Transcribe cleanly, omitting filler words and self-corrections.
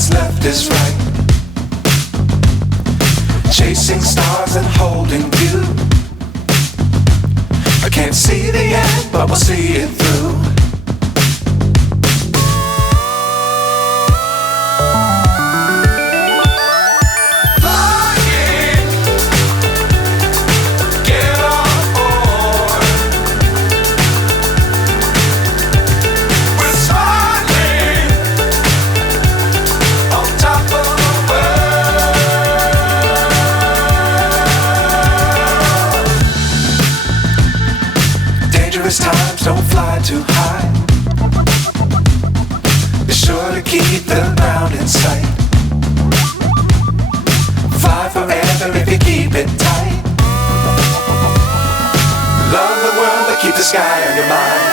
what's left is right. Chasing stars and holding you. I can't see the end, but we'll see it through. Times don't fly too high. Be sure to keep the ground in sight. Fly forever if you keep it tight. Love the world but keep the sky on your mind.